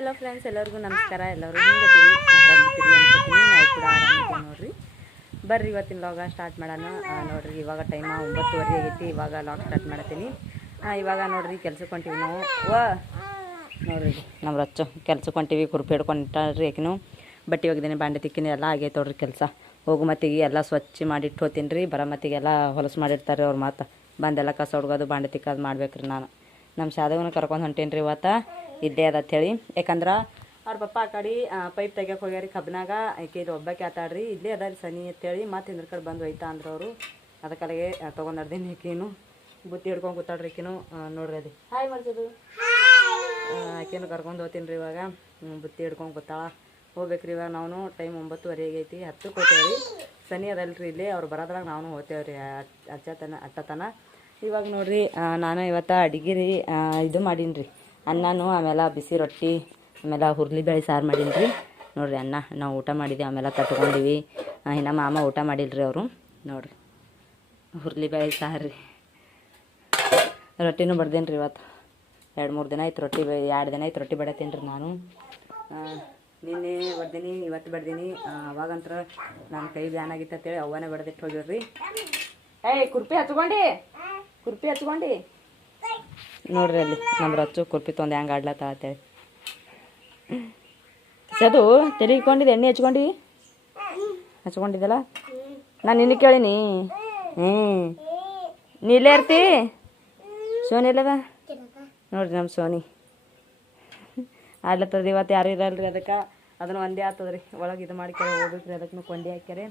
Hello friends, ಎಲ್ಲರಿಗೂ ನಮಸ್ಕಾರ. ಎಲ್ಲರೂ ಹಿಂಗತ್ತೀವಿ, ಆರಾಮಿದ್ದೀರಿ ಅನ್ಕೋತೀನಿ. ನಾವು ಕೂಡ ಆರಾಮಿದ್ದೀವಿ ನೋಡ್ರಿ. ಬರ್ರಿ ಇವತ್ತಿನ ಲಾಗ ಸ್ಟಾರ್ಟ್ ಮಾಡೋಣ. ನೋಡ್ರಿ ಇವಾಗ ಟೈಮ್ 9:30 ಆಗೈತಿ. ಇವಾಗ ಲಾಗ್ ಸ್ಟಾರ್ಟ್ ಮಾಡತ್ತೀನಿ. ಇವಾಗ ನೋಡ್ರಿ ಕೆಲ್ಸಕ್ಕೆ ಹೊಂಟೀವಿ ನಾವು. ನೋಡ್ರಿ ನಮ್ಮ ರಚ್ಚು ಕೆಲ್ಸಕ್ಕೆ ಹೊಂಟೀವಿ. ಕುರ್ಪಿ ಹಿಡ್ಕೊಂಡಿಟ್ಟಾಳ್ರಿ ಆಕಿನೂ. ಬಟ್ಟೆ ಒಗ್ದೀನಿ, ಬಾಂಡೆ ತಿಕ್ಕಿನಿ, ಎಲ್ಲ ಆಗೈತೆ ನೋಡ್ರಿ ಕೆಲಸ. ಹೋಗು ಮತ್ತಿಗೆ ಎಲ್ಲ ಸ್ವಚ್ಛ ಮಾಡಿಟ್ಟು ಹೋಗ್ತೀನಿ ರೀ. ಬರೋ ಮತ್ತಿಗೆಲ್ಲ ಹೊಲಸು ಮಾಡಿರ್ತಾರೆ ಅವ್ರು. ಮಾತು ಬಂದೆಲ್ಲ ಕಸ ಹುಡ್ಗೋದು ಬಾಂಡೆ ತಿಕ್ಕೋದು ಮಾಡ್ಬೇಕ್ರಿ. ನಮ್ಮ ಶಾದವನ್ನ ಕರ್ಕೊಂಡು ಹೊಂಟೀನಿ ರೀ ಇವತ್ತು. ಇದ್ದೇ ಅದತ್ ಹೇಳಿ, ಯಾಕಂದ್ರೆ ಅವ್ರ ಪಪ್ಪ ಆ ಕಡೆ ಪೈಪ್ ತೆಗಿಯೋಕೆ ಹೋಗ್ಯಾರಿ ಕಬ್ಬಿನಾಗ. ಆಕೆ ಒಬ್ಬಕ್ಕೆ ಆತಾಡ್ರಿ ಇಲ್ಲೇ ಅದ ಸನಿ ಅಂತೇಳಿ ಮತ್ತೆ ಹಿಂದ್ರ ಕಡೆ ಬಂದು ಒಯ್ತಾ ಅಂದ್ರೆ ಅವರು. ಅದಕ್ಕಲ್ಲಿಗೆ ತೊಗೊಂಡರ್ದೀನಿ. ಆಕಿನೂ ಬುತ್ತಿ ಹಿಡ್ಕೊಂಡು ಕೂತಾಡ್ರಿ. ಆಕಿನೂ ನೋಡ್ರಿ ಅದು ಹಾಯ್ ಮಾಡ್ಸೋದು. ಆಕಿನೂ ಕರ್ಕೊಂಡು ಹೋಗ್ತೀನಿ ರೀ ಇವಾಗ. ಬುತ್ತಿ ಹಿಡ್ಕೊಂಡು ಕೂತಾಳ. ಹೋಗ್ಬೇಕ್ರಿ ಇವಾಗ. ನಾವು ಟೈಮ್ 9:30 ಆಗೈತಿ. 10ಕ್ಕೆ ಹೋಗ್ತೇವೆ ರೀ. ಸನಿ ಅದಲ್ರಿ ಇಲ್ಲಿ. ಅವ್ರು ಬರೋದ್ರಾಗ ನಾವು ಹೋಗ್ತೇವೆ ರೀ ಅಟ್ಟತನ. ಇವಾಗ ನೋಡ್ರಿ ನಾನು ಇವತ್ತು ಅಡುಗೆ ರೀ ಇದು ಮಾಡೀನಿ ರೀ. ಅನ್ನನೂ ಆಮೇಲೆ ಬಿಸಿ ರೊಟ್ಟಿ ಆಮೇಲೆ ಹುರ್ಲಿ ಬೇಳೆ ಸಾರು ಮಾಡೀನಿ ರೀ. ನೋಡಿರಿ ಅನ್ನ ನಾವು ಊಟ ಮಾಡಿದ್ವಿ, ಆಮೇಲೆ ಕಟ್ಕೊಂಡಿವಿ. ಇನ್ನು ಮಾಮ ಊಟ ಮಾಡಿಲ್ರಿ ಅವರು. ನೋಡಿರಿ ಹುರ್ಲಿ ಬೇಳೆ ಸಾರು ರೀ. ರೊಟ್ಟಿನೂ ಬಡ್ದೇನಿ ರೀ ಇವತ್ತು. 2-3 ದಿನ ಆಯ್ತು ರೊಟ್ಟಿ 2 ದಿನ ಆಯ್ತು ರೊಟ್ಟಿ ಬಡತೀನಿ ರೀ ನಾನು. ನಿನ್ನೆ ಬಡ್ದೀನಿ, ಇವತ್ತು ಬಡ್ದೀನಿ. ಅವಾಗಂತ್ರ ನನ್ನ ಕೈ ಬ್ಯಾನ್ ಆಗಿತ್ತು ಅಂತೇಳಿ ಅವನೇ ಬಡ್ದಿಟ್ಟು ಹೋಗಿರ್ರಿ. ಕುರ್ಪಿ ಹಚ್ಕೊಂಡು ನೋಡ್ರಿ ಅಲ್ಲಿ ನಮ್ಮ ರಚ್ಚು ಕುರ್ಪಿ ತೊಂದು ಹೆಂಗೆ ಆಡ್ಲತ್ತ ಅಂತೇಳಿ. ಅದು ತೆಲಿಕೊಂಡಿದ್ದೆ, ಎಣ್ಣೆ ಹಚ್ಕೊಂಡಿದ್ದಲ್ಲ. ನಾನು ನಿನ್ನ ಕೇಳೀನಿ. ನೀಲೇ ಇರ್ತಿ. ಸೋನಿ ಎಲ್ಲದ ನೋಡ್ರಿ ನಮ್ಮ ಸೋನಿ ಆಡ್ಲತ್ತದ. ಇವತ್ತು ಯಾರು ಇರಲ್ರಿ ಅದಕ್ಕೆ. ಅದನ್ನು ಒಂದೇ ಆಗ್ತದ್ರಿ. ಒಳಗೆ ಇದು ಮಾಡ್ಕ್ಯಾರ ಹೋಗ್ಬೇಕ್ರಿ. ಅದಕ್ಕೆ ಕೊಂಡಿ ಹಾಕ್ಯಾರೆ.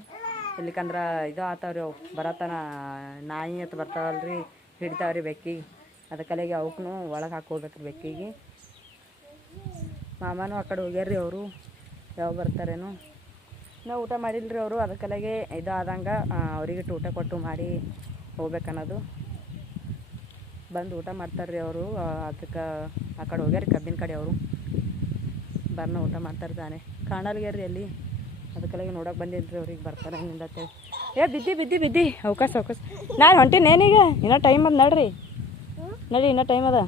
ಇಲ್ಲಿಕಂದ್ರೆ ಇದು ಆತಾವ್ರಿ. ಅವು ಬರತನ ನಾಯಿ ಅಂತ ಬರ್ತಾವಲ್ರಿ, ಹಿಡಿತಾವ್ರಿ ಬೆಕ್ಕಿಗೆ. ಅದಕ್ಕಲೆಗೆ ಅವಕ್ಕೂ ಒಳಗೆ ಹಾಕೋಬೇಕ್ರಿ ಬೆಕ್ಕಿಗೆ. ಮಾಮನೂ ಆ ಕಡೆ ಹೋಗ್ಯಾರ್ರಿ ಅವರು. ಯಾವಾಗ ಬರ್ತಾರೇನು. ನಾವು ಊಟ ಮಾಡಿಲ್ರಿ ಅವರು. ಅದಕ್ಕಲೆಗೆ ಇದು ಆದಂಗೆ ಅವ್ರಿಗಿಟ್ಟು ಊಟ ಕೊಟ್ಟು ಮಾಡಿ ಹೋಗ್ಬೇಕನ್ನೋದು. ಬಂದು ಊಟ ಮಾಡ್ತಾರ್ರಿ ಅವರು. ಅದಕ್ಕೆ ಆ ಕಡೆ ಹೋಗ್ಯಾರಿ ಕಬ್ಬಿನ ಕಡೆ ಅವರು. ಬರ್ನ ಊಟ ಮಾಡ್ತಾರೆ ತಾನೆ. ಕಾಣಲ್ಗ್ಯಾರ್ರಿ ಅಲ್ಲಿ. ಅದಕ್ಕೆಲ್ಲ ನೋಡೋಕೆ ಬಂದಿದ್ರಿ ಅವ್ರಿಗೆ ಬರ್ತಾರೆ ನಿಂದತ್ತೇಳಿ. ಬಿದ್ದಿ ಅವಕಾಶ ನಾನು ಹೊಂಟೀನಿ ಏನೀಗ. ಇನ್ನೂ ಟೈಮ್ ಅದ ನಡ್ರಿ. ಇನ್ನೂ ಟೈಮ್ ಅದ.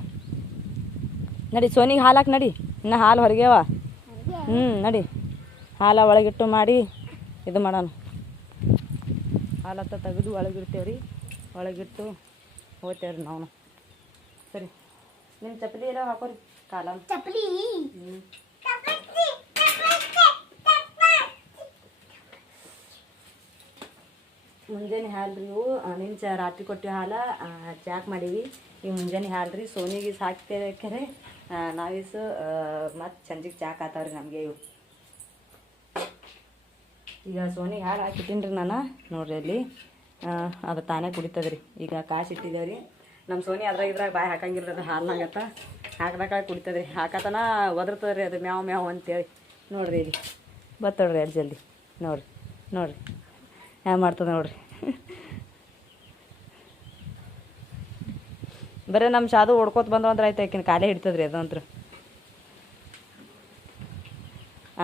ನಡಿ ಸೋನಿಗೆ ಹಾಲು ಹಾಕಿ ನಡಿ. ಇನ್ನೂ ಹಾಲು ಹೊರಗೆವ. ನಡಿ ಹಾಲು ಒಳಗಿಟ್ಟು ಮಾಡಿ ಇದು ಮಾಡೋಣ. ಹಾಲತ್ತ ತೆಗೆದು ಒಳಗಿಡ್ತೇವ್ರಿ. ಒಳಗಿಟ್ಟು ಹೋಗ್ತೇವ್ರಿ ನಾವು. ಸರಿ, ನಿಮ್ಮ ಚಪ್ಪಲಿ ಎಲ್ಲ ಹಾಕೋರಿ. ಕಾಲ ಚಪ್ಪಲಿ ಮುಂಜಾನೆ ಹಾಲು ರೀ ಇವು. ನಿನ್ನ ರಾತ್ರಿ ಕೊಟ್ಟಿವಿ ಹಾಲು ಚಾಕ್ ಮಾಡೀವಿ. ಈಗ ಮುಂಜಾನೆ ಹಾಲು ರೀ. ಸೋನಿಗೆ ಸಾಕ್ತೇವೆ ನಾವೀಸು ಮತ್ತು ಸಂಜೆಗೆ ಚಾಕ್ ಆತಾವ್ರಿ ನಮಗೆ ಇವು. ಈಗ ಸೋನಿಗೆ ಹಾಲು ಹಾಕಿಟ್ಟಿನಿ ರೀ ನಾನು. ನೋಡ್ರಿ ಅಲ್ಲಿ ಅದು ತಾನೇ ಕುಡಿತದ್ರಿ. ಈಗ ಕಾಸು ಇಟ್ಟಿದ್ದೇವ್ರಿ. ನಮ್ಮ ಸೋನಿ ಇದ್ರಾಗ ಬಾಯಿ ಹಾಕಂಗಿಲ್ಲ. ಅದು ಹಾಲ್ನಾಗತ್ತ ಹಾಕ್ದಾಗ ಕುಡಿತದ್ರಿ. ಹಾಕತನ ಒದರ್ತದ್ರಿ ಅದು ಮ್ಯಾವ್ ಮ್ಯಾವ್ ಅಂತೇಳಿ. ನೋಡ್ರಿ ಇಲ್ಲಿ ಬತ್ತೋಡ್ರಿ ಅಲ್ಲಿ ಜಲ್ದಿ. ನೋಡ್ರಿ ಹ್ಯಾಂಗ ಮಾಡ್ತದೆ ನೋಡ್ರಿ. ಬರೀ ನಮ್ಮ ಶಾದು ಹೊಡ್ಕೋತ ಬಂದು ಅಂದ್ರೆ ಆಯ್ತು. ಆಕಿನ ಕಾಲೇ ಹಿಡ್ತದ್ರಿ ಅದಂತ್ರ.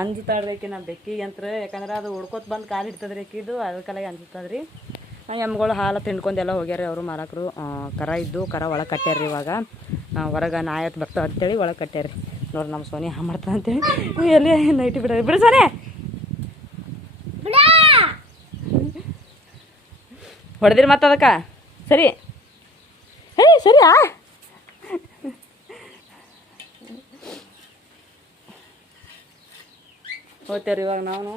ಅಂಜುತ್ತಾಳ್ರಿ ಆಕಿ ನಮ್ಮ ಬೆಕ್ಕಿಗೆ ಅಂತ. ಯಾಕಂದ್ರೆ ಅದು ಹೊಡ್ಕೋತ ಬಂದು ಕಾಲು ಹಿಡ್ತದ್ರಿ ಆಕಿದು. ಅದಕ್ಕೆಲ್ಲ ಅಂಜುತ್ತದ್ರಿ. ಎಮ್ಗಳು ಹಾಲು ತಿನ್ಕೊಂಡೆಲ್ಲ ಹೋಗ್ಯಾರ ಅವರು ಮಾಲಕರು. ಕರ ಇದ್ದು ಕರ ಒಳಗೆ ಕಟ್ಟ್ಯಾರ್ರಿ. ಇವಾಗ ಹೊರಗೆ ನಾಯತ್ ಬರ್ತಾವ ಅಂತೇಳಿ ಒಳಗೆ ಕಟ್ಟ್ಯಾರಿ. ನೋಡ್ರಿ ನಮ್ಮ ಸೋನಿ ಹಾ ಮಾಡ್ತಾವ ಅಂತೇಳಿ ಎಲ್ಲಿ ನೈಟಿ ಬಿಡು ಸೋನೆ. ಹೊಡೆದಿರಿ ಮತ್ತೆ ಅದಕ್ಕೆ. ಸರಿ ಸರಿಯಾ. ಹೋಗ್ತೇವ್ರಿ ಇವಾಗ ನಾವು.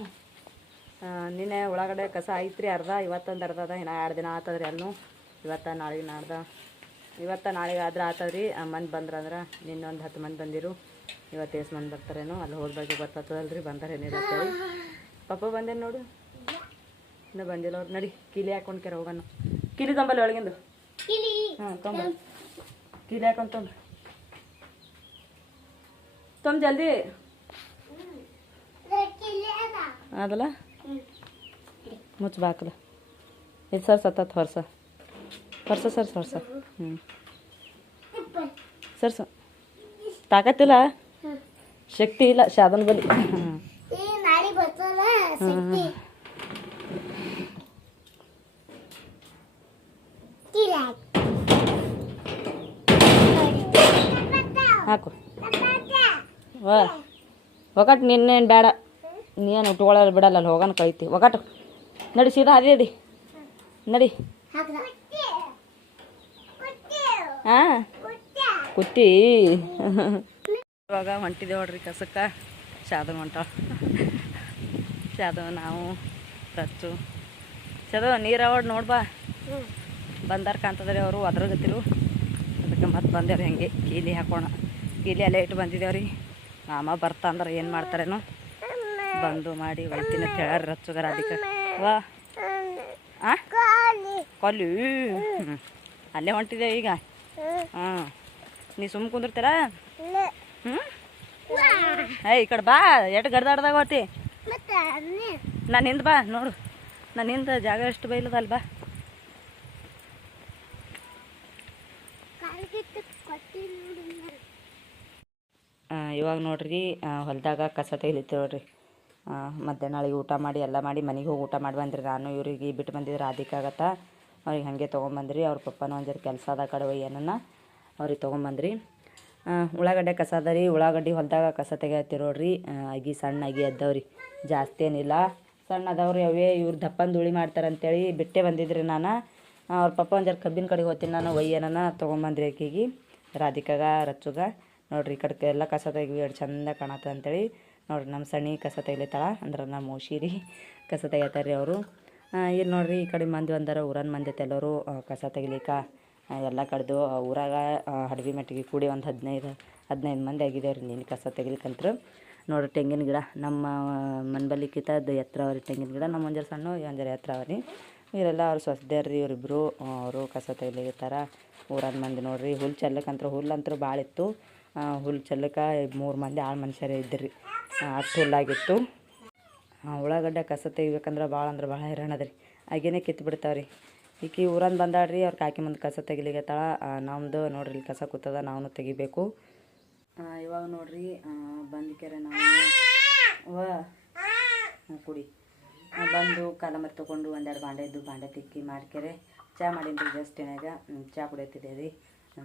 ನಿನ್ನೆ ಒಳಗಡೆ ಕಸ ಐತ್ರಿ ಅರ್ಧ. ಇವತ್ತೊಂದು ಅರ್ಧ ಅದ. ಇನ್ನು 2 ದಿನ ಆತದ್ರಿ ಅಲ್ಲೂ. ಇವತ್ತು ನಾಳೆಗೆ ನಾಡ್ದ. ನಾಳೆಗೆ ಆದ್ರೆ ಆತದ್ರಿ. ಮಂದಿ ಬಂದ್ರಂದ್ರೆ ನಿನ್ನೊಂದು 10 ಮಂದಿ ಬಂದಿರು. ಇವತ್ತು ಎಷ್ಟು ಮಂದಿ ಬರ್ತಾರೇನೋ. ಅಲ್ಲಿ ಹೋದ್ಬೇಕು ಗೊತ್ತಾಗ್ತದಲ್ರಿ ಬಂದಾರೇನಿಲ್ಲ ಅಂತೇಳಿ. ಪಪ್ಪ ಬಂದೇನು ನೋಡು. ಇನ್ನೂ ಬಂದಿಲ್ಲ ಅವ್ರು. ನಡಿ ಕೀಲಿ ಹಾಕೊಂಡು ಕೆರೆ ಹೋಗೋಣ. ಕೀಲಿ ತಂಬಲ್ಲಿ ಒಳಗಿಂದು. ತೊಂಬ ಕೀಲಿ ಹಾಕೊಂಡು ತೊಂಬ ಜಲ್ದಿ ಅದಲ್ಲ. ಮುಚ್ಚ ಬಾಕಲ ಇದು ಸತ್ತತ್ ಹೊರ್ಸ ಸರ್ಸ ತಾಕತ್ತಿಲ್ಲ, ಶಕ್ತಿ ಇಲ್ಲ ಶಾದನ್ ಬಲಿ. ಹಾಕು ವಾ ಒಗಟ್ಟು ನಿನ್ನೇನು ಬೇಡ ನೀನು ಉಟ್ಕೊಳ್ಳೋದು ಬಿಡಲ್ಲ ಅಲ್ಲಿ ಹೋಗೋಣ ಕಳಿತಿ ಒಗಟ್ಟು ನಡಿ ಸೀದಾ ಅದೇ ಅದಿ ನಡಿ ಹಾಂ ಕುತ್ತಿ ಇವಾಗ ಹೊಂಟಿದೆ ನೋಡ್ರಿ ಕಸಕ್ಕೆ ಶಾದವ್ ಹೊಂಟಾಳ ಶಾದವ್ ನಾವು ರಚ್ಚು ಶಾದವ್ ನೀರು ಅವಡ್ ನೋಡ್ಬಾ ಬಂದಾರ ಕಾಣ್ತದ್ರಿ ಅವರು ಅದ್ರಾಗತ್ತಿರು ಅದಕ್ಕೆ ಮತ್ತೆ ಬಂದೇವ್ರಿ ಹಂಗೆ ಕೀಲಿ ಹಾಕೋಣ ಕೀಲಿ ಅಲ್ಲೇ ಇಟ್ಟು ಬಂದಿದ್ದೇವ್ರಿ ಮಾಮ ಬರ್ತಾ ಅಂದ್ರೆ ಏನು ಮಾಡ್ತಾರೇನೋ ಬಂದು ಮಾಡಿ ಒಯ್ತೀನಿ ಅಂತ ಹೇಳ್ಯಾರ ರಚ್ಚುಗಾರ ಅದಕ್ಕೆ ವಾ ಆ ಕೊಲ್ಲಿ ಅಲ್ಲೇ ಹೊಂಟಿದ್ದೇವೆ ಈಗ ಹಾಂ ನೀ ಸುಮ್ಮ ಕುಂದಿರ್ತೀರ ಹ್ಞೂ ಈ ಕಡೆ ಬಾ ಎಷ್ಟು ಗಡ್ದಾಡ್ದಾಗ ಹೋತಿ ನಾನು ಹಿಂದೆ ಬಾ ನೋಡು ನಾನು ಹಿಂದೆ ಜಾಗ ಎಷ್ಟು ಬೈಲದ ಅಲ್ಲಿ ಬಾ ಇವಾಗ ನೋಡ್ರಿ ಹೊಲದಾಗ ಕಸ ತೆಗಿಲಿತ್ತೇವ್ರಿ ಮಧ್ಯಾಹ್ನ ಊಟ ಮಾಡಿ ಎಲ್ಲ ಮಾಡಿ ಮನೆಗೆ ಹೋಗಿ ಊಟ ಮಾಡಿ ಬಂದ್ರಿ ನಾನು ಇವ್ರಿಗೆ ಬಿಟ್ಟು ಬಂದಿದ್ರೆ ಅದಕ್ಕಾಗತ್ತ ಅವ್ರಿಗೆ ಹಾಗೆ ತೊಗೊಂಬಂದ್ರಿ ಅವ್ರ ಪಪ್ಪನೂ ಒಂದು ಜರ ಕೆಲಸ ಅದ ಕಡೆ ಏನನ್ನ ಅವ್ರಿಗೆ ತೊಗೊಂಬಂದ್ರಿ ಉಳ್ಳಾಗಡ್ಡೆ ಕಸ ಅದ ರೀ ಉಳ್ಳಾಗಡ್ಡಿ ಹೊಲದಾಗ ಕಸ ತೆಗಿಯತ್ತೀರಿ ನೋಡ್ರಿ ಅಗಿ ಸಣ್ಣ ಅಗಿ ಅದಾವ್ರಿ ಜಾಸ್ತಿ ಏನಿಲ್ಲ ಸಣ್ಣ ಅದಾವ್ರಿ ಅವೇ ಇವ್ರು ದಪ್ಪನ ಧೂಳಿ ಮಾಡ್ತಾರಂತೇಳಿ ಬಿಟ್ಟೆ ಬಂದಿದ್ರಿ ನಾನು ಅವ್ರ ಪಪ್ಪ ಒಂದು ಜರ ಕಬ್ಬಿನ ಕಡೆಗೆ ಹೋಗ್ತೀನಿ ನಾನು ಏನನ್ನ ತೊಗೊಂಬಂದ್ರಿ ಆಕೆಗೆ ರಾಧಿಕಾಗ ರಚ್ಚುಗ ನೋಡ್ರಿ ಈ ಕಡೆ ಎಲ್ಲ ಕಸ ತೆಗಿ ಎರಡು ಚಂದ ಕಾಣತ್ತ ಅಂತೇಳಿ ನೋಡ್ರಿ ನಮ್ಮ ಸಣ್ಣ ಕಸ ತೆಗಿತಾಳ ಅಂದ್ರೆ ನಮ್ಮ ಮೋಶಿರಿ ಕಸ ತೆಗಿತಾರೆ ಅವರು ಇಲ್ಲಿ ನೋಡ್ರಿ ಈ ಕಡೆ ಮಂದಿ ಒಂದರ ಊರನ್ ಮಂದಿ ಐತೆ ಎಲ್ಲರೂ ಕಸ ತೆಗಿಲಿಕ್ಕೆ ಎಲ್ಲ ಕಡ್ದು ಊರಾಗ ಹಡವಿ ಮೆಟ್ಟಿಗೆ ಕೂಡಿ ಒಂದು 15 ಮಂದಿ ಆಗಿದ್ದೇವ್ರಿ ನೀನು ಕಸ ತೆಗಿಲಿಕ್ಕಂತ್ರ ನೋಡ್ರಿ ತೆಂಗಿನ ಗಿಡ ನಮ್ಮ ಮನ್ಬಲ್ಲಿಕ್ಕಿಂತ ಎತ್ತರ ಅವ್ರಿ ತೆಂಗಿನ ಗಿಡ ನಮ್ಮ ಒಂಜರ ಸಣ್ಣ ಒಂಜರ ಎತ್ತರ ಅವ್ರಿ ಇವರೆಲ್ಲ ಅವ್ರು ಸ್ವಸ್ದೇವ್ರಿ ಇವರಿಬ್ಬರು ಅವರು ಕಸ ತೆಗಿಲಿತ್ತಾರ ಊರನ್ ಮಂದಿ ನೋಡ್ರಿ ಹುಲ್ಲು ಚೆಲ್ಲಕ್ಕಂತ್ರ ಹುಲ್ಲಂತೂ ಭಾಳ ಇತ್ತು ಹುಲ್ಲು ಚೆಲ್ಲಕ್ಕೆ 3 ಮಂದಿ 6 ಮನುಷ್ಯರೇ ಇದ್ದಿರಿ ಅಷ್ಟು ಹುಲ್ಲಾಗಿತ್ತು ಉಳ್ಳಾಗಡ್ಡೆ ಕಸ ತೆಗಿಬೇಕಂದ್ರೆ ಭಾಳ ಅಂದ್ರೆ ಭಾಳ ಹೈರಾಣ ಅದ ರೀ ಹಾಗೇನೆ ಕಿತ್ತು ಬಿಡ್ತಾವ್ರಿ ಈಕಿ ಊರನ್ನು ಬಂದಾಡ್ರಿ ಅವ್ರ ಕಾಕಿ ಮುಂದೆ ಕಸ ತೆಗಿಲಿಗತ್ತಾಳ ನಮ್ಮದು ನೋಡ್ರಿ ಇಲ್ಲಿ ಕಸ ಕೂತದ ನಾವು ತೆಗಿಬೇಕು ಇವಾಗ ನೋಡ್ರಿ ಬಂದಿಕೆರೆ ನಾವು ಕುಡಿ ಬಂದು ಕಾಲ ಮರಿ ತೊಗೊಂಡು ಒಂದೆರಡು ಬಾಂಡೆ ಇದ್ದು ಬಾಂಡೆ ತಿಕ್ಕಿ ಮಾಡ್ಕೆರೆ ಚಹಾ ಮಾಡೀನಿ ಜಸ್ಟ್ ಏನಾಗ ಚಹಾ ಕುಡಿಯತ್ತಿದ್ದೆ ರೀ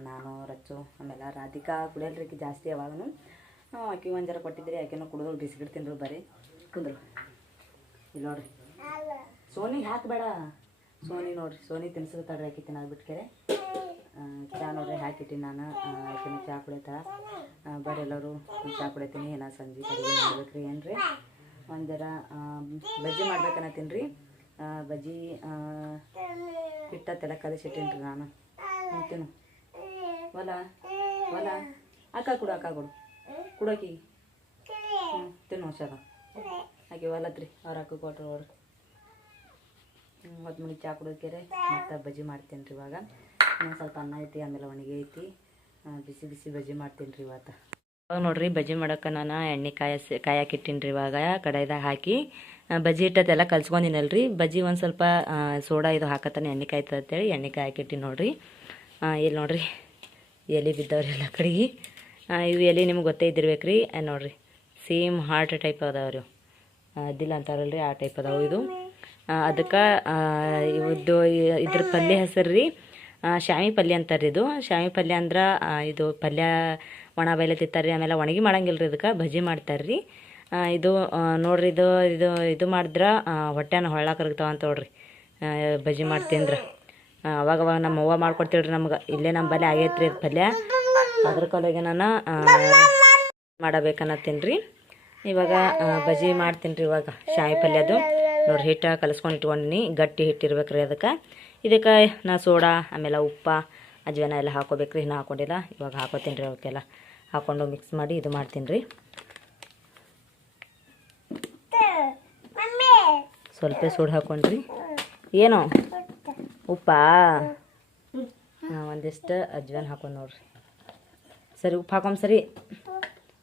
ನಾನು ರಚ್ಚು ಆಮೇಲೆ ರಾಧಿಕಾ ಕುಡಿಯಲ್ರಿ ಆಕಿ ಜಾಸ್ತಿ ಯಾವಾಗನು ಆಕಿ ಒಂದು ಜರ ಕೊಟ್ಟಿದ್ರಿ ಆಕೆನೂ ಕುಡಿದ್ರು ಬಿಸ್ಕಿಟ್ ತಿಂದ್ರು ಬರೀ ಕುಂದ್ರು ಇಲ್ಲಿ ನೋಡ್ರಿ ಸೋನಿಗೆ ಹಾಕಬೇಡ ಸೋನಿ ನೋಡ್ರಿ ಸೋನಿ ತಿನ್ಸತ್ತಾಳ್ರಿ ಆಕಿ ತಿನ್ನೋದು ಬಿಟ್ಕೆರೆ ಚಹಾ ನೋಡ್ರಿ ಹಾಕಿಟ್ಟಿನಿ ನಾನು ಆಕಿನ ಚಹಾ ಕುಡಿತಾಳ ಬರೀ ಎಲ್ಲರೂ ಚಹಾ ಕುಡಿತೀನಿ ನಾ ಸಂಜೆ ಅಡುಗೆ ಮಾಡ್ಬೇಕ್ರಿ ಏನ್ರಿ ಒಂದು ಜರ ಬಜ್ಜಿ ಮಾಡ್ಬೇಕನ್ನತ್ತೀನಿ ರೀ ಬಜ್ಜಿ ಹಿಟ್ಟತ್ತೆಲ್ಲ ಕಲಿಸಿಟ್ಟೀನಿ ರೀ ನಾನು ತಿನ್ನು ಹೊಲ ಹೊಲ ಅಕ್ಕ ಕೊಡು ಕುಡೋಕಿ ತಿನ್ನು ಹೊಸದ ಹಾಗೆ ಹೊಲತ್ರಿ ಅವ್ರ ಅಕ್ಕ ಕೊಟ್ರು ಅವ್ರು ಹೊತ್ತು ಮುಡಿ ಚಹಾ ಕುಡೋಕೆರೆ ಮತ್ತು ಬಜ್ಜಿ ಮಾಡ್ತೀನಿ ರೀ ಇವಾಗ ಇನ್ನೊಂದು ಸ್ವಲ್ಪ ಅನ್ನ ಐತಿ ಆಮೇಲೆ ಒಣಗಿ ಐತಿ ಬಿಸಿ ಬಿಸಿ ಬಜ್ಜಿ ಮಾಡ್ತೀನಿ ರೀ ಇವತ್ತು ಇವಾಗ ನೋಡ್ರಿ ಬಜ್ಜಿ ಮಾಡೋಕೆ ನಾನು ಎಣ್ಣೆ ಕಾಯಾಕಿಟ್ಟಿನಿ ರೀ ಇವಾಗ ಕಡಾಯ್ದಾಗ ಹಾಕಿ ಬಜ್ಜಿ ಹಿಟ್ಟತ್ತೆಲ್ಲ ಕಲ್ಸ್ಕೊಂಡಿನಲ್ರಿ ಬಜ್ಜಿ ಒಂದು ಸ್ವಲ್ಪ ಸೋಡಾ ಇದು ಹಾಕತ್ತಾನೆ ಎಣ್ಣೆ ಕಾಯ್ತದೆ ಅಂತೇಳಿ ಎಣ್ಣೆ ಕಾಯಾಕಿಟ್ಟಿನಿ ನೋಡ್ರಿ ಇಲ್ಲಿ ನೋಡ್ರಿ ಎಲೆ ಬಿದ್ದವ್ರಿ ಎಲ್ಲ ಕಡೆಗೆ ಇವು ಎಲೆ ನಿಮ್ಗೆ ಗೊತ್ತೇ ಇದ್ದಿರ್ಬೇಕು ರೀ ನೋಡ್ರಿ ಸೇಮ್ ಹಾರ್ಟ್ ಟೈಪ್ ಅದಾವ್ರಿ ಅದಿಲ್ಲ ಅಂತಾರಲ್ರಿ ಆ ಟೈಪ್ ಅದಾವು ಇದು ಅದಕ್ಕೆ ಇವದ್ದು ಇದ್ರ ಪಲ್ಯ ಹೆಸರು ರೀ ಶಾಮಿ ಪಲ್ಯ ಅಂತಾರೆ ಇದು ಶಾಮಿ ಪಲ್ಯ ಅಂದ್ರೆ ಇದು ಪಲ್ಯ ಒಣ ಬೈಲೆ ತಿಂತಾರೆ ಆಮೇಲೆ ಒಣಗಿ ಮಾಡಂಗಿಲ್ಲ ರೀ ಇದಕ್ಕೆ ಬಜ್ಜಿ ಮಾಡ್ತಾರೆ ರೀ ಇದು ನೋಡ್ರಿ ಇದು ಮಾಡಿದ್ರೆ ಹೊಟ್ಟೆನ ಹೊಳ್ಳಾಕರ್ತಾವ ಅಂತ ನೋಡ್ರಿ ಬಜ್ಜಿ ಮಾಡ್ತೀನ್ರಿ ಅವಾಗ ನಮ್ಮ ಅವ್ವ ಮಾಡ್ಕೊಡ್ತೀಳ್ರಿ ನಮ್ಗೆ ಇಲ್ಲೇ ನಮ್ಮ ಬಲ್ಲೆ ಆಗೈತೆ ರೀ ಪಲ್ಯ ಅದ್ರ ಕಲೆಗೆ ನಾನು ಮಾಡಬೇಕನ್ನತ್ತೀನಿ ರೀ ಇವಾಗ ಬಜ್ಜಿ ಮಾಡ್ತೀನಿ ರೀ ಇವಾಗ ಶಾಮಿ ಪಲ್ಯದು ನೋಡ್ರಿ ಹಿಟ್ಟು ಕಲಸ್ಕೊಂಡು ಇಟ್ಕೊಂಡಿನಿ ಗಟ್ಟಿ ಹಿಟ್ಟಿರ್ಬೇಕು ರೀ ಇದಕ್ಕೆ ನಾ ಸೋಡಾ ಆಮೇಲೆ ಉಪ್ಪ ಅಜ್ವಾನ ಎಲ್ಲ ಹಾಕೋಬೇಕು ರೀ ಇನ್ನೂ ಹಾಕೊಂಡಿಲ್ಲ ಇವಾಗ ಹಾಕೋತೀನಿ ರೀ ಅವಕ್ಕೆಲ್ಲ ಹಾಕ್ಕೊಂಡು ಮಿಕ್ಸ್ ಮಾಡಿ ಇದು ಮಾಡ್ತೀನಿ ರೀ ಸ್ವಲ್ಪ ಸೋಡಾ ಹಾಕೊಂಡ್ರಿ ಏನು ಉಪ್ಪಾ ಒಂದಿಷ್ಟು ಅಜ್ವಾನ ಹಾಕೊಂಡು ನೋಡ್ರಿ ಸರಿ ಉಪ್ಪು ಹಾಕೊಂಡ್ ಸರಿ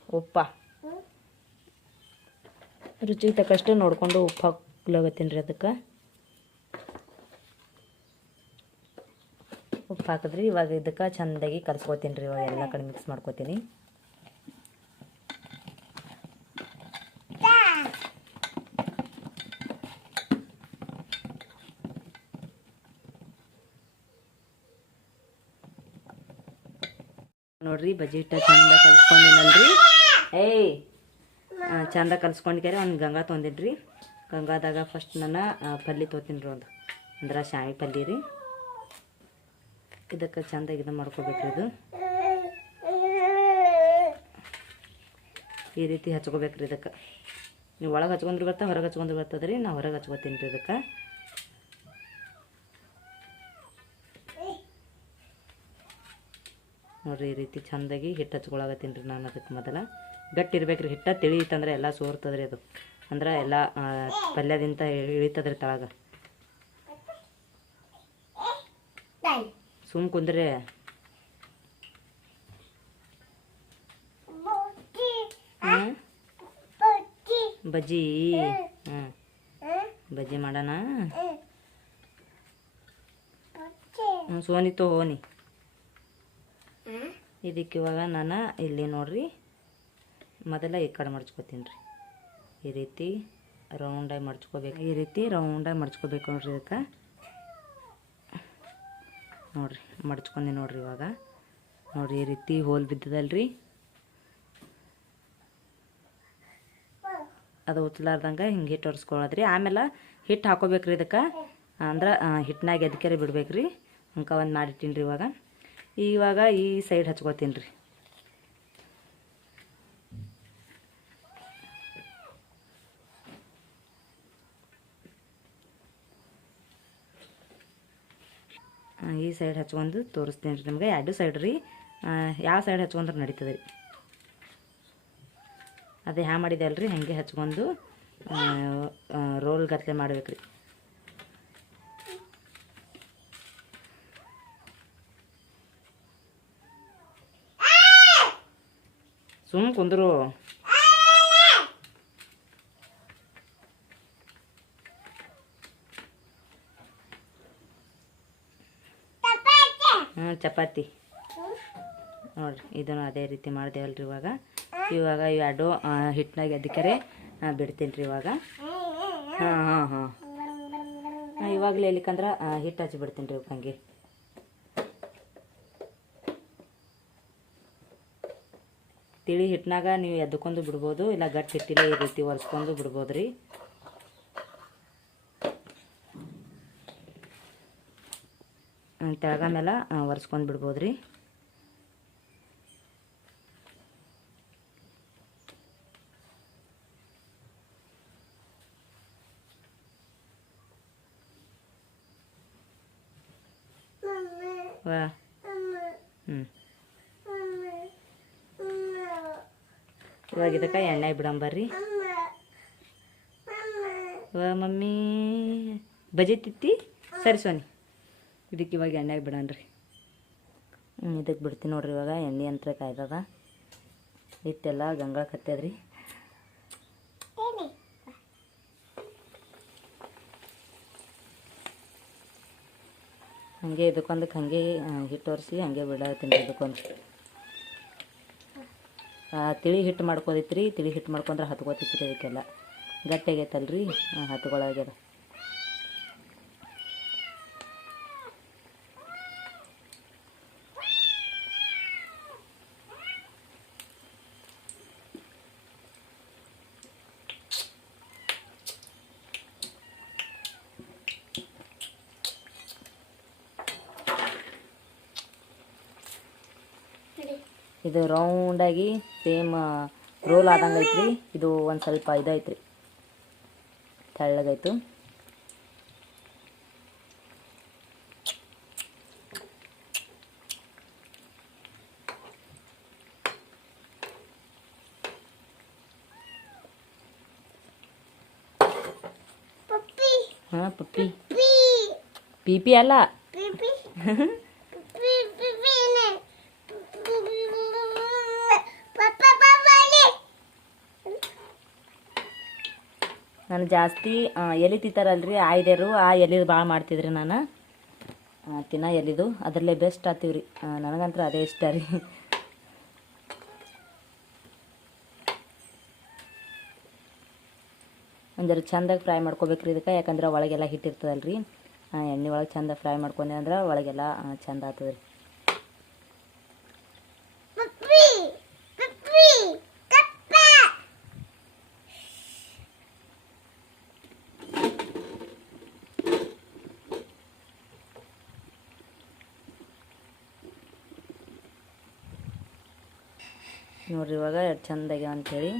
ಉಪ್ಪ ರುಚಿಗೆ ತಕ್ಕಷ್ಟು ನೋಡಿಕೊಂಡು ಉಪ್ಪು ಹಾಕ್ಲಾಗತ್ತೀನಿ ರೀ ಅದಕ್ಕೆ ಉಪ್ಪು ಹಾಕಿದ್ರಿ ಇವಾಗ ಇದಕ್ಕೆ ಚೆಂದಾಗಿ ಕಲ್ಸ್ಕೊತೀನಿ ರೀ ಇವಾಗ ಎಲ್ಲ ಕಡೆ ಮಿಕ್ಸ್ ಮಾಡ್ಕೊತೀನಿ ನೋಡ್ರಿ ಬಜ್ಜಿ ಹಿಟ್ಟ ಚಂದ ಕಲ್ಸ್ಕೊಂಡಿನಲ್ರಿ ಏಯ್ ಚಂದ ಕಲ್ಸ್ಕೊಂಡ್ಕ್ಯಾರೆ ಒಂದು ಗಂಗಾ ತೊಗೊಂಡಿನಿ ರೀ. ಗಂಗಾದಾಗ ಫಸ್ಟ್ ನಾನು ಪಲ್ಯ ತೊಗೊತೀನಿ ರೀ, ಒಂದು ಅಂದ್ರೆ ಶಾವಿಗೆ ಪಲ್ಯ ರೀ. ಇದಕ್ಕೆ ಚಂದಾಗಿ ಇದು ಮಾಡ್ಕೋಬೇಕ್ರಿ. ಇದು ಈ ರೀತಿ ಹಚ್ಕೋಬೇಕ್ರಿ. ಇದಕ್ಕೆ ನೀವು ಒಳಗೆ ಹಚ್ಕೊಂಡ್ರು ಬರ್ತಾ, ಹೊರಗೆ ಹಚ್ಕೊಂಡ್ರು ಬರ್ತದೆ ರೀ. ನಾವು ಹೊರಗೆ ಹಚ್ಕೋತೀನಿ ರೀ. ಇದಕ್ಕೆ ನೋಡಿರಿ ಈ ರೀತಿ ಚೆಂದಾಗಿ ಹಿಟ್ಟು ಹಚ್ಕೊಳಕತ್ತೀನಿ ರೀ ನಾನು. ಅದಕ್ಕೆ ಮೊದಲ ಗಟ್ಟಿ ಇರ್ಬೇಕ್ರಿ ಹಿಟ್ಟ. ತಿಳಿಯಿತಂದ್ರೆ ಎಲ್ಲ ಸೋರ್ತದೆ ರೀ. ಅದು ಅಂದ್ರೆ ಎಲ್ಲ ಪಲ್ಯದಿಂದ ಇಳಿತದ್ರಿ ತಳಗ. ಸುಮ್ ಕುಂದ್ರೆ ಬಜ್ಜಿ. ಬಜ್ಜಿ ಮಾಡೋಣ. ಸೋನಿ ಹೋನಿ. ಇದಕ್ಕೆ ಇವಾಗ ನಾನು ಇಲ್ಲಿ ನೋಡ್ರಿ ಮೊದಲ ಈ ಕಡೆ ಮಡ್ಚ್ಕೊತೀನಿ ರೀ. ಈ ರೀತಿ ರೌಂಡಾಗಿ ಮಡ್ಚ್ಕೋಬೇಕು. ಈ ರೀತಿ ರೌಂಡಾಗಿ ಮಡ್ಚ್ಕೋಬೇಕು ನೋಡ್ರಿ. ಇದಕ್ಕೆ ನೋಡ್ರಿ ಮಡ್ಚ್ಕೊಂಡಿ ನೋಡ್ರಿ. ಇವಾಗ ನೋಡ್ರಿ ಈ ರೀತಿ ಹೋಲ್ ಬಿದ್ದದಲ್ರಿ. ಅದು ಉಚ್ಚಲಾರ್ದಂಗೆ ಹಿಂಗೆ ಹಿಟ್ಟು ಒರೆಸ್ಕೊಳ್ಳೋದ್ರಿ. ಆಮೇಲೆ ಹಿಟ್ಟು ಹಾಕೋಬೇಕ್ರಿ ಇದಕ್ಕೆ. ಅಂದ್ರೆ ಹಿಟ್ಟಿನಾಗ ಎದಕ್ಯಾರೆ ಬಿಡ್ಬೇಕ್ರಿ. ಅಂಕ ಒಂದು ಮಾಡಿಟ್ಟಿನಿ ರೀ. ಇವಾಗ ಈ ಸೈಡ್ ಹಚ್ಕೋತೀನಿ ರೀ. ಈ ಸೈಡ್ ಹಚ್ಕೊಂಡು ತೋರಿಸ್ತೀನಿ ರೀ ನಿಮ್ಗೆ. ಎರಡು ಸೈಡ್ ರೀ. ಯಾವ ಸೈಡ್ ಹಚ್ಕೊಂಡ್ರೆ ನಡೀತದೆ ರೀ. ಅದೇ ಹ್ಯಾ ಮಾಡಿದೆ ಅಲ್ರಿ, ಹಾಗೆ ಹಚ್ಕೊಂಡು ರೋಲ್ ಗತ್ಲೆ ಮಾಡ್ಬೇಕ್ರಿ. ಸುಮ್ ಕುಂದ್ರು. ಚಪಾತಿ ನೋಡ್ರಿ. ಇದನ್ನು ಅದೇ ರೀತಿ ಮಾಡ್ದೇವಲ್ರಿ. ಇವಾಗ ಎರಡು ಹಿಟ್ಟಿನಾಗ ಅದಕ್ಕೆ ಬಿಡ್ತೀನಿ ರೀ. ಇವಾಗಲೇ ಎಲ್ಲಿಕಂದ್ರೆ ಹಿಟ್ಟು ಹಚ್ಚಿ ಬಿಡ್ತೀನಿ ರೀ. ಹಂಗೆ ತಿಳಿ ಹಿಟ್ಟಿನಾಗ ನೀವು ಎದ್ಕೊಂಡು ಬಿಡ್ಬೋದು, ಇಲ್ಲ ಗಟ್ಟಿ ಹಿಟ್ಟಿಲ್ಲ ಈ ರೀತಿ ಒರೆಸ್ಕೊಂಡು ಬಿಡ್ಬೋದು ರೀ. ತೆಳಗ ಮೇಲೆ ಒರೆಸ್ಕೊಂಡು ಬಿಡ್ಬೋದು ರೀ. ಇವಾಗ ಇದಕ್ಕೆ ಎಣ್ಣೆ ಬಿಡಂಬರ್ರಿ. ಮಮ್ಮಿ ಬಜಿ ತಿತ್ತಿ ಸರಿ ಸೋನಿ. ಇದಕ್ಕೆ ಇವಾಗ ಎಣ್ಣೆಗೆ ಬಿಡಣ್ರಿ. ಇದಕ್ಕೆ ಬಿಡ್ತೀನಿ ನೋಡ್ರಿ. ಇವಾಗ ಎಣ್ಣೆ ಅಂತ ಕಾಯ್ದದ. ಹಿಟ್ಟೆಲ್ಲ ಗಂಗಳ ಕತ್ತದ್ರಿ. ಹಾಗೆ ಇದಕ್ಕೊಂದಕ್ಕೆ ಹಾಗೆ ಹಿಟ್ಟು ಒರೆಸಿ ಹಾಗೆ ಬಿಡತ್ತೀನಿ. ಇದಕ್ಕೊಂದು ತಿಳಿ ಹಿಟ್ಟು ಮಾಡ್ಕೋದೈತ್ರಿ. ತಿಳಿ ಹಿಟ್ಟು ಮಾಡ್ಕೊಂಡ್ರೆ ಹತ್ಕೋತೈತ್ರಿ. ಇದಕ್ಕೆಲ್ಲ ಗಟ್ಟಿ ಆಗೈತಲ್ರಿ, ಹತ್ಕೊಳಗ್ಯದ. ಇದು ರೌಂಡಾಗಿ ಸೇಮ್ ರೋಲ್ ಆದಂಗೆ ಐತ್ರಿ. ಇದು ಒಂದು ಸ್ವಲ್ಪ ಇದೈತ್ರಿ, ತೆಳ್ಳಗಾಯ್ತು. ಹಾಂ ಪಪ್ಪಿ ಪಿಪಿ ಅಲ್ಲ. ನಾನು ಜಾಸ್ತಿ ಎಲೆ ತಿಂತಾರಲ್ರಿ ಆಯ್ದೆರು, ಆ ಎಲೆದು ಭಾಳ ಮಾಡ್ತಿದ್ರಿ. ನಾನು ತಿನ್ನೋ ಎಲೆದು ಅದರಲ್ಲೇ ಬೆಸ್ಟ್ ಆತೀವ್ರಿ. ನನಗಂತೂ ಅದೇ ಇಷ್ಟ ರೀ. ಒಂದರ ಚಂದಾಗಿ ಫ್ರೈ ಮಾಡ್ಕೋಬೇಕ್ರಿ ಇದಕ್ಕೆ. ಯಾಕಂದ್ರೆ ಒಳಗೆಲ್ಲ ಹಿಟ್ಟಿರ್ತದಲ್ರಿ. ಎಣ್ಣೆ ಒಳಗೆ ಚಂದ ಫ್ರೈ ಮಾಡ್ಕೊಂಡೆ ಅಂದ್ರೆ ಒಳಗೆಲ್ಲ ಚಂದ ಆಗ್ತದೆ ರೀ. ನೋಡ್ರಿ ಇವಾಗ ಚಂದಾಗ್ಯಾವ ಅಂಥೇಳಿ.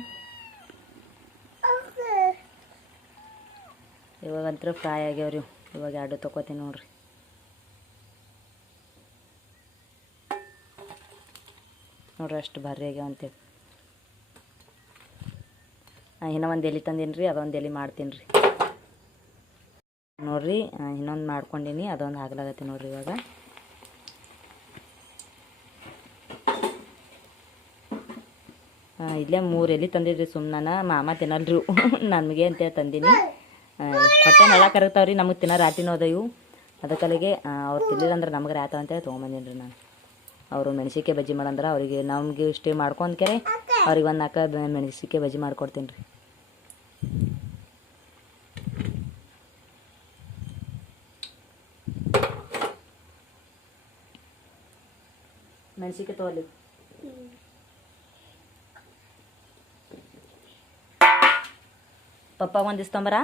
ಇವಾಗಂತೂ ಫ್ರೈ ಆಗ್ಯಾವ್ರಿ. ಇವಾಗ ಎರಡು ತೊಗೋತೀನಿ ನೋಡ್ರಿ. ನೋಡ್ರಿ ಅಷ್ಟು ಭಾರಿ ಆಗ್ಯಾವ ಅಂತೇಳಿ. ಇನ್ನೂ ಒಂದು ಎಲೆ ತಂದೀನಿ ರೀ, ಅದೊಂದು ಎಲೆ ಮಾಡ್ತೀನಿ ರೀ. ನೋಡ್ರಿ ಇನ್ನೊಂದು ಮಾಡ್ಕೊಂಡೀನಿ, ಅದೊಂದು ಹಾಕ್ಲಾಗತ್ತೀನಿ ನೋಡ್ರಿ. ಇವಾಗ ಇಲ್ಲೇ 3 ಎಲೆ ತಂದಿದ್ರಿ. ಸುಮ್ಮನೆ ಮಾಮ ತಿನ್ನಲ್ರಿ ನಮಗೆ ಅಂತೇಳಿ ತಂದೀನಿ. ಹೊಟ್ಟೆ ನೆಲ ಕರಗ್ತಾವ್ರಿ, ನಮಗೆ ತಿನ್ನೋ ರಾಟಿನೂ ಅದ ಇವು. ಅದಕ್ಕಲ್ಲಿಗೆ ಅವ್ರು ತಿನ್ಲಿಲ್ಲ ಅಂದ್ರೆ ನಮಗೆ ರಾತ ಅಂತೇಳಿ ತೊಗೊಂಬಂದೀನಿ ರೀ ನಾನು. ಅವರು ಮೆಣಸಿನ್ಕಾಯಿ ಬಜ್ಜಿ ಮಾಡಂದ್ರೆ ಅವರಿಗೆ ನಮಗೆ ಇಷ್ಟೇ ಮಾಡ್ಕೊಂಡ್ಕೆರೆ ಅವ್ರಿಗೆ ಒಂದು 4 ಮೆಣಸಿನ್ಕಾಯಿ ಬಜ್ಜಿ ಮಾಡ್ಕೊಡ್ತೀನಿ ರೀ. ಮೆಣಸಿನ್ಕಾಯಿ ತೊಗೊಲಿ. ಪಪ್ಪ ಒಂದು ಇಸ್ತಂಬರ.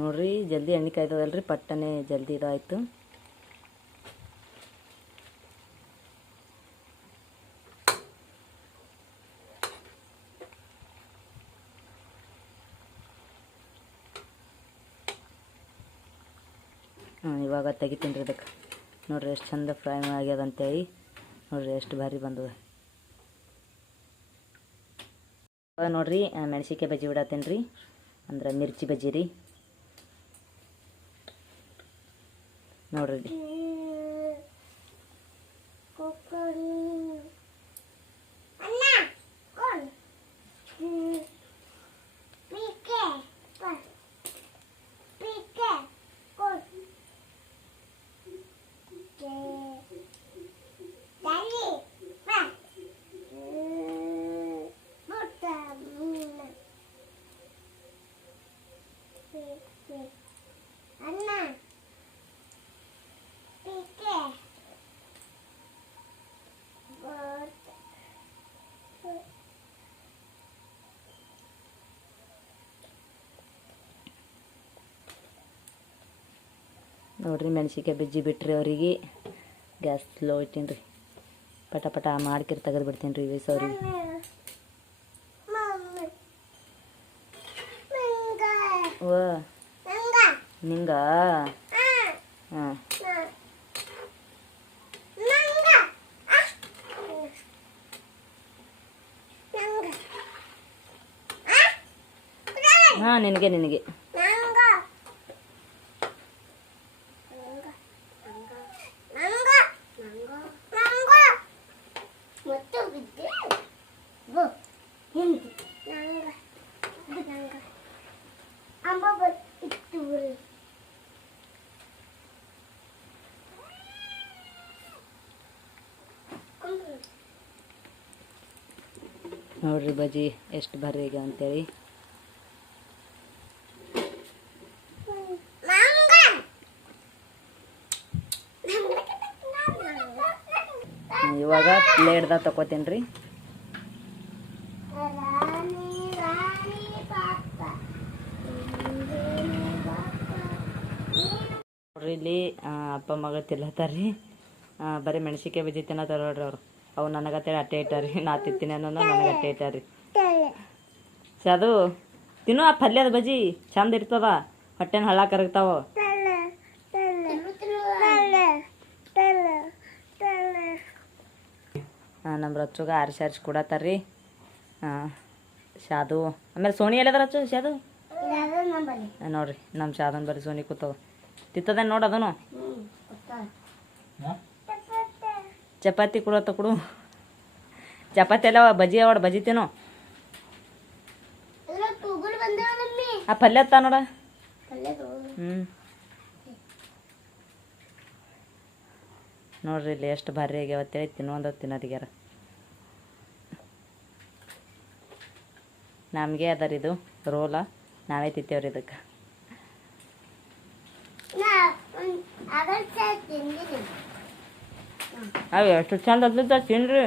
ನೋಡ್ರಿ ಜಲ್ದಿ ಎಣ್ಣೆ ಕಾಯ್ದದಲ್ರಿ, ಪಟ್ಟನೆ ಜಲ್ದಿ ಇದಾಯ್ತು. ಇವಾಗ ತೆಗಿತೀನಿ ರೀ ಇದಕ್ಕೆ. ನೋಡ್ರಿ ಎಷ್ಟು ಚಂದ ಫ್ರೈ ಆಗ್ಯದ ಅಂತೇಳಿ. ನೋಡ್ರಿ ಎಷ್ಟು ಭಾರಿ ಬಂದದ. ನೋಡ್ರಿ ಮೆಣಸಿನ್ಕಾಯಿ ಬಜ್ಜಿ ಬಿಡತ್ತೀನಿ ರೀ, ಅಂದ್ರೆ ಮಿರ್ಚಿ ಬಜ್ಜಿ ರೀ. ನೋಡ್ರಿ ನೋಡ್ರಿ ಮೆಣಸಿನ್ಕಾಯಿ ಬಜ್ಜಿ ಬಿಟ್ರಿ ಅವರಿಗೆ. ಗ್ಯಾಸ್ ಸ್ಲೋ ಇಟ್ಟೀನಿ ರೀ. ಪಟ ಪಟ ಮಾಡ್ಕಿರ್ ತೆಗೆದು ಬಿಡ್ತೀನಿ ರೀ ಅವ್ರಿಗೆ. ಓ ನಿಂಗ ಹಾಂ ಹಾಂ ನಿನಗೆ ನಿನಗೆ ನೋಡ್ರಿ ಬಜ್ಜಿ ಎಷ್ಟು ಭಾರಿ ಆಗ್ಯಾವ ಅಂತೇಳಿ. ಇವಾಗ ಪ್ಲೇಟ್ದಾಗ ತಗೋತೀನಿ ರೀ. ನೋಡ್ರಿ ಇಲ್ಲಿ ಅಪ್ಪ ಮಗ ತಿಲ್ಲತ್ತಾರ್ರಿ. ಬರೀ ಮೆಣಸಿನ್ಕಾಯಿ ಬಜ್ಜಿ ತಿನ್ನತ್ತಾರ ನೋಡ್ರಿ ಅವ್ರು. ಅವು ನನಗತ್ತೇಳಿ ಅಟ್ಟೆ ಇಟ್ಟಾರಿ, ನಾ ತಿಂತೀನಿ ಅನ್ನೋದು ನನಗೆ ಅಟ್ಟೆ ಇಟ್ಟಾರಿ. ಅದು ತಿನ್ನು, ಆ ಪಲ್ಯದ ಬಜ್ಜಿ ಚಂದ ಇರ್ತದ, ಹೊಟ್ಟೆನ ಹಳ್ಳ ಕರಗ್ತಾವ. ನಮ್ಮ ರಚ್ಚುಗ ಆರಿಸಿ ಕೊಡತ್ತಾರ್ರಿ. ಶಾದು ಆಮೇಲೆ ಸೋನಿ ಎಲ್ಲದ ರಚ್ಚು ಶಾದು ನೋಡ್ರಿ. ನಮ್ಮ ಶಾದನ್ ಬರೀ ಸೋನಿ ಕೂತವ ತಿತ್ತದ ನೋಡಿ. ಅದನು ಚಪಾತಿ ಕೊಡತ್ತ ಕೊಡು. ಚಪಾತಿ ಎಲ್ಲ ಬಜ್ಜಿ ಅವಡ ಬಜ್ಜಿ ತಿನ್ನು. ಆ ಪಲ್ಯ ತಾ ನೋಡ. ನೋಡ್ರಿ ಇಲ್ಲಿ ಎಷ್ಟು ಭಾರಿ ಆಗ್ಯಾವತ್ತೇಳಿ ತಿನ್ನುವಂದ ತಿನ್ನೋದಿಗ್ಯಾರ. ನಮಗೆ ಅದರ ಇದು ರೋಲ, ನಾವೇ ತಿಂತೇವ್ರಿ ಇದಕ್ಕೆ. ಅವು ಎಷ್ಟು ಚಂದ ಹತ್ತದ ತಿನ್ರಿ